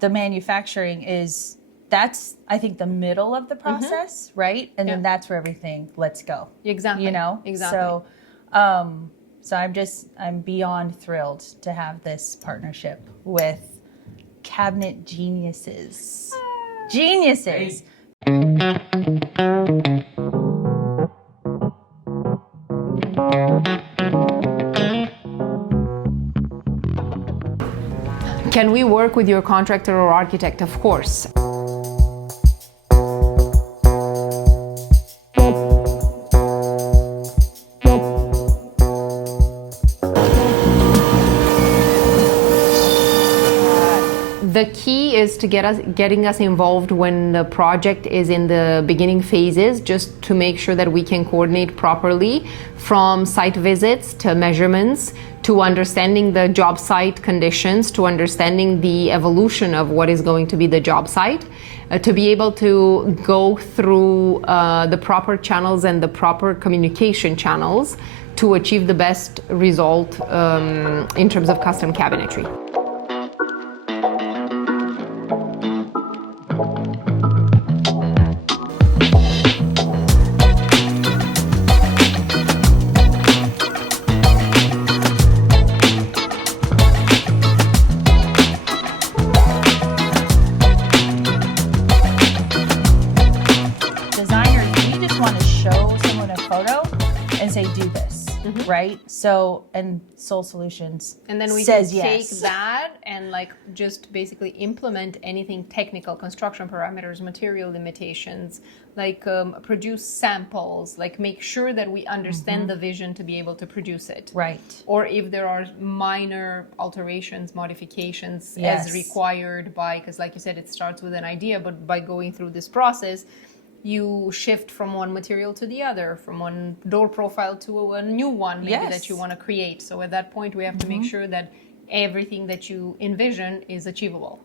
the manufacturing is, that's, I think, the middle of the process, right? And then that's where everything, let's go. Exactly. You know? Exactly. So I'm beyond thrilled to have this partnership with cabinet geniuses. Geniuses. Can we work with your contractor or architect? Of course. The key is to getting us involved when the project is in the beginning phases, just to make sure that we can coordinate properly, from site visits to measurements, to understanding the job site conditions, to understanding the evolution of what is going to be the job site, to be able to go through the proper channels and the proper communication channels to achieve the best result in terms of custom cabinetry. Do this, right? So, and SOLLe Solutions and then we says can take yes. that and like just basically implement anything technical, construction parameters, material limitations, like produce samples, like make sure that we understand the vision to be able to produce it. Right. Or if there are minor alterations, modifications as required by, because like you said, it starts with an idea, but by going through this process, you shift from one material to the other, from one door profile to a new one maybe that you want to create. So at that point, we have to make sure that everything that you envision is achievable.